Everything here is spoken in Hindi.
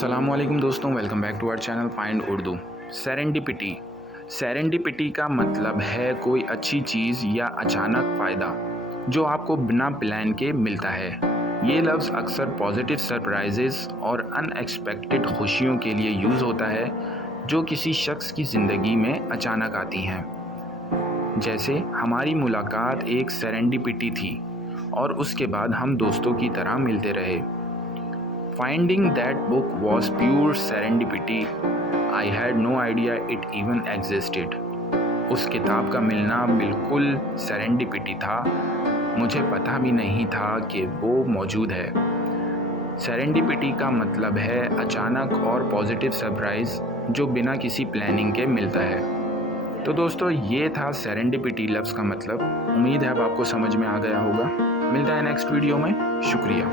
अस्सलामुअलैकुम दोस्तों, welcome back to our channel find Urdu. Serendipity. Serendipity का मतलब है कोई अच्छी चीज़ या अचानक फ़ायदा जो आपको बिना प्लान के मिलता है। ये लफ्ज़ अक्सर पॉजिटिव सरप्राइजेस और अनएक्सपेक्टेड खुशियों के लिए यूज़ होता है जो किसी शख्स की ज़िंदगी में अचानक आती हैं। जैसे हमारी मुलाकात एक सेरेंडिपिटी थी और उसके बाद हम दोस्तों की तरह मिलते रहे। Finding that book was pure serendipity. I had no idea it even existed. उस किताब का मिलना बिल्कुल सेरेंडिपिटी था, मुझे पता भी नहीं था कि वो मौजूद है। सेरेंडिपिटी का मतलब है अचानक और पॉजिटिव सरप्राइज़ जो बिना किसी प्लानिंग के मिलता है। तो दोस्तों, ये था सेरेंडिपिटी लफ्ज़ का मतलब। उम्मीद है अब आपको समझ में आ गया होगा। मिलता है नेक्स्ट वीडियो में। शुक्रिया।